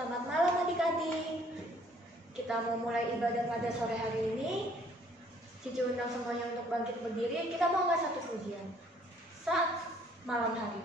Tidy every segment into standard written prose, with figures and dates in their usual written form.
Selamat malam adik-adik. Kita mau mulai ibadah pada sore hari ini. Cici undang semuanya untuk bangkit berdiri. Kita mau angkat satu pujian saat malam hari.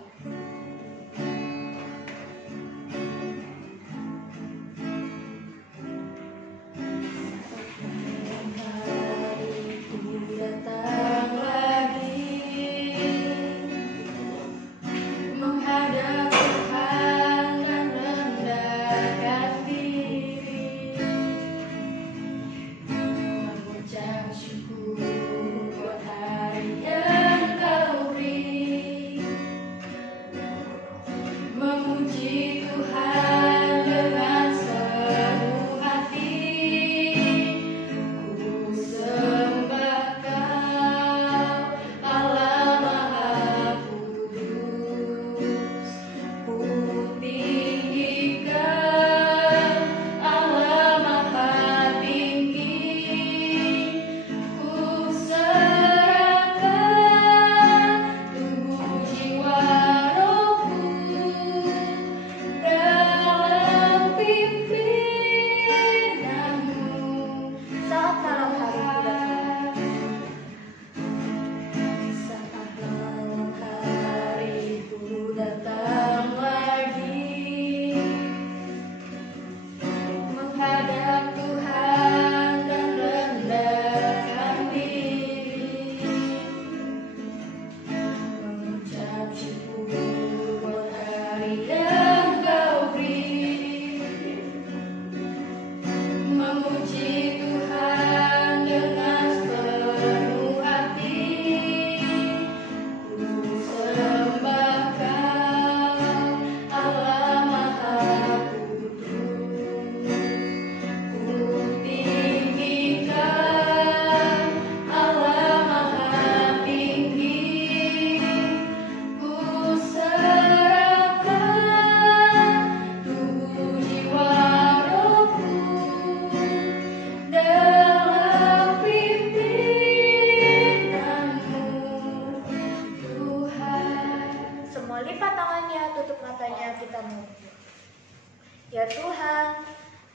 Ya Tuhan,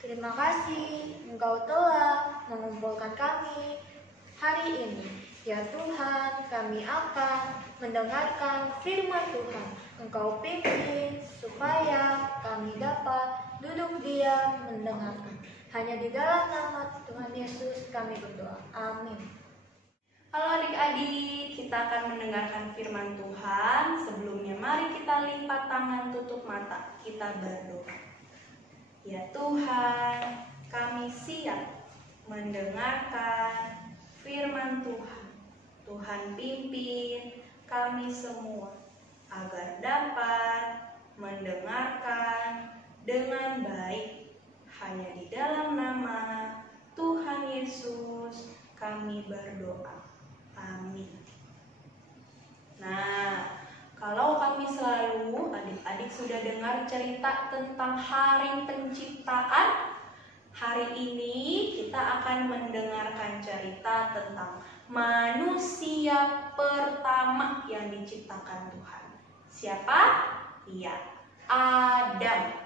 terima kasih Engkau telah mengumpulkan kami hari ini. Ya Tuhan, kami akan mendengarkan firman Tuhan. Engkau pimpin supaya kami dapat duduk diam mendengarkan. Hanya di dalam nama Tuhan Yesus kami berdoa. Amin. Halo adik-adik, kita akan mendengarkan firman Tuhan. Sebelumnya mari kita lipat tangan, tutup mata, kita berdoa. Ya Tuhan, kami siap mendengarkan firman Tuhan. Tuhan pimpin kami semua agar dapat mendengarkan dengan baik. Hanya di dalam nama Tuhan Yesus kami berdoa. Amin. Nah, kalau kami selalu, adik-adik sudah dengar cerita tentang hari penciptaan. Hari ini kita akan mendengarkan cerita tentang manusia pertama yang diciptakan Tuhan. Siapa? Iya, Adam.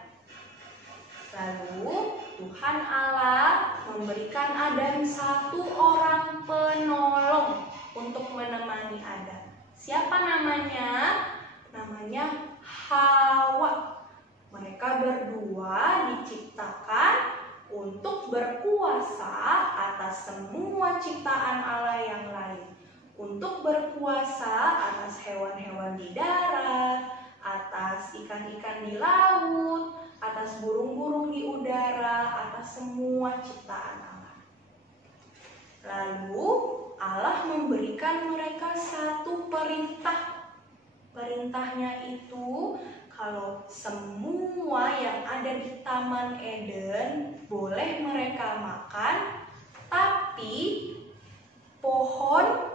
Lalu Tuhan Allah memberikan Adam satu orang penolong untuk menemani Adam. Siapa namanya? Namanya Hawa. Mereka berdua diciptakan untuk berkuasa atas semua ciptaan Allah yang lain. Untuk berkuasa atas hewan-hewan di darat, atas ikan-ikan di laut, atas burung-burung di udara, atas semua ciptaan Allah. Lalu Allah memberikan mereka satu perintah. Perintahnya itu kalau semua yang ada di Taman Eden boleh mereka makan, tapi pohon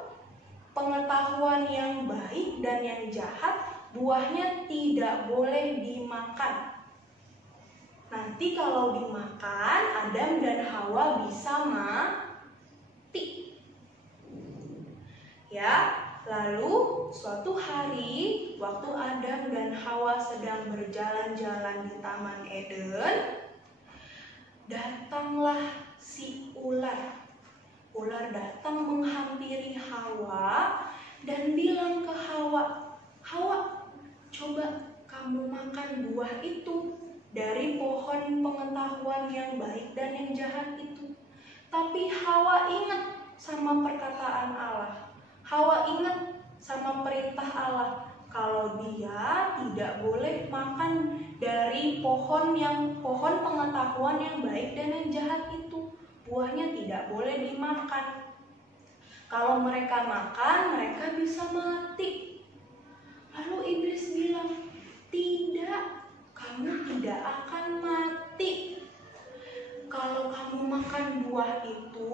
pengetahuan yang baik dan yang jahat buahnya tidak boleh dimakan. Nanti kalau dimakan, Adam dan Hawa bisa mati. Ya, lalu suatu hari waktu Adam dan Hawa sedang berjalan-jalan di Taman Eden, datanglah si ular. Ular datang menghampiri Hawa dan bilang ke Hawa, "Hawa, coba kamu makan buah itu dari pohon pengetahuan yang baik dan yang jahat itu." Tapi Hawa ingat sama perkataan Allah. Hawa ingat sama perintah Allah kalau dia tidak boleh makan dari pohon pengetahuan yang baik dan yang jahat itu. Buahnya tidak boleh dimakan. Kalau mereka makan, mereka bisa mati. Lalu iblis bilang, "Tidak, kamu tidak akan mati. Kalau kamu makan buah itu,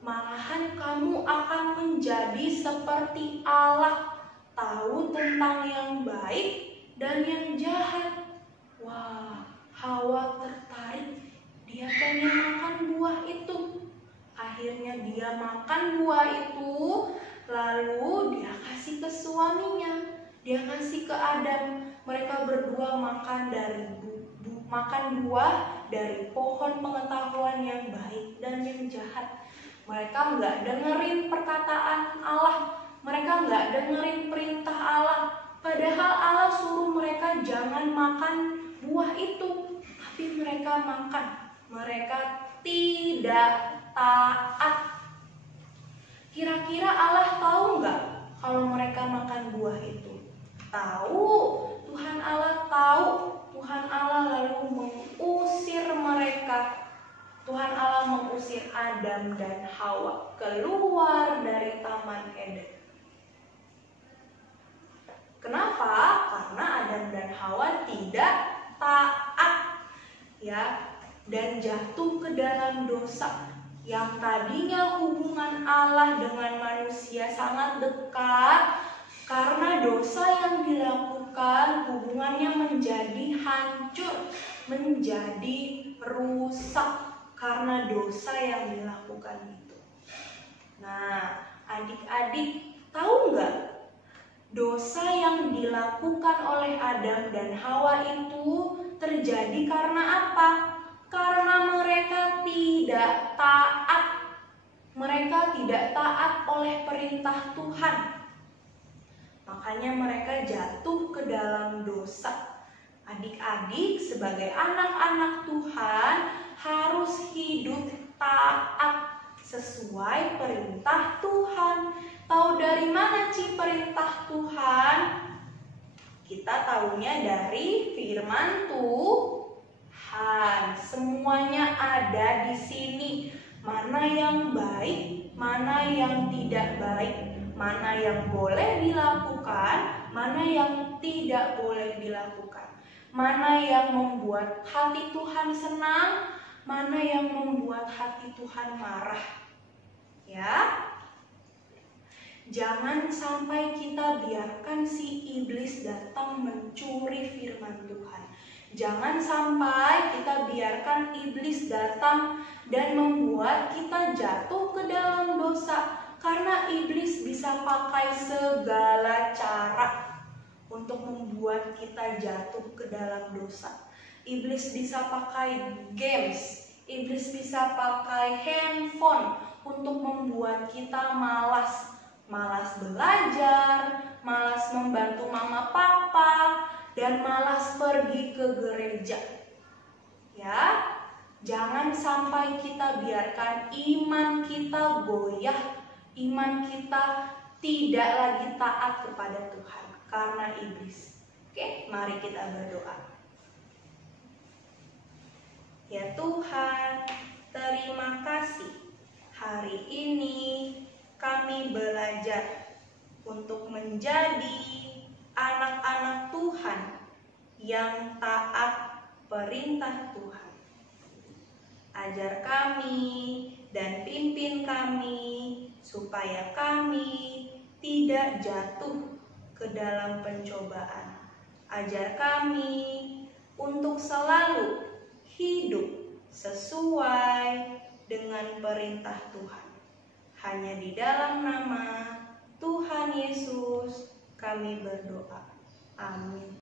malahan kamu akan menjadi seperti Allah, tahu tentang yang baik dan yang jahat." Wah, Hawa tertarik. Dia pengen makan buah itu. Akhirnya dia makan buah itu, lalu dia kasih ke suaminya. Dia kasih ke Adam. Mereka berdua makan buah dari pohon pengetahuan yang baik dan yang jahat. Mereka nggak dengerin perkataan Allah. Mereka nggak dengerin perintah Allah. Padahal Allah suruh mereka jangan makan buah itu. Tapi mereka makan. Mereka tidak taat. Kira-kira Allah tahu nggak kalau mereka makan buah itu? Tahu. Tuhan Allah tahu. Tuhan Allah lalu mengusir mereka. Tuhan Allah mengusir Adam dan Hawa keluar dari Taman Eden. Kenapa? Karena Adam dan Hawa tidak taat, ya, dan jatuh ke dalam dosa. Yang tadinya hubungan Allah dengan manusia sangat dekat, karena dosa yang dilakukan, hubungannya menjadi hancur, menjadi rusak karena dosa yang dilakukan itu. Nah, adik-adik tahu nggak? Dosa yang dilakukan oleh Adam dan Hawa itu terjadi karena apa? Karena mereka tidak taat. Mereka tidak taat oleh perintah Tuhan. Makanya mereka jatuh ke dalam dosa. Adik-adik sebagai anak-anak Tuhan harus hidup taat sesuai perintah Tuhan. Tahu dari mana perintah Tuhan? Kita tahunya dari firman Tuhan. Semuanya ada di sini. Mana yang baik, mana yang tidak baik, mana yang boleh dilakukan, mana yang tidak boleh dilakukan, mana yang membuat hati Tuhan senang, mana yang membuat hati Tuhan marah. Ya, jangan sampai kita biarkan si iblis datang mencuri firman Tuhan. Jangan sampai kita biarkan iblis datang dan membuat kita jatuh ke dalam dosa. Karena iblis bisa pakai segala cara untuk membuat kita jatuh ke dalam dosa. Iblis bisa pakai games, iblis bisa pakai handphone untuk membuat kita malas belajar, malas membantu mama papa, dan malas pergi ke gereja. Ya, jangan sampai kita biarkan iman kita goyah, iman kita tidak lagi taat kepada Tuhan karena iblis. Oke, mari kita berdoa. Ya Tuhan, terima kasih. Hari ini kami belajar untuk menjadi anak-anak Tuhan yang taat perintah Tuhan. Ajar kami dan pimpin kami supaya kami tidak jatuh ke dalam pencobaan. Ajar kami untuk selalu hidup sesuai dengan perintah Tuhan. Hanya di dalam nama Tuhan Yesus kami berdoa. Amin.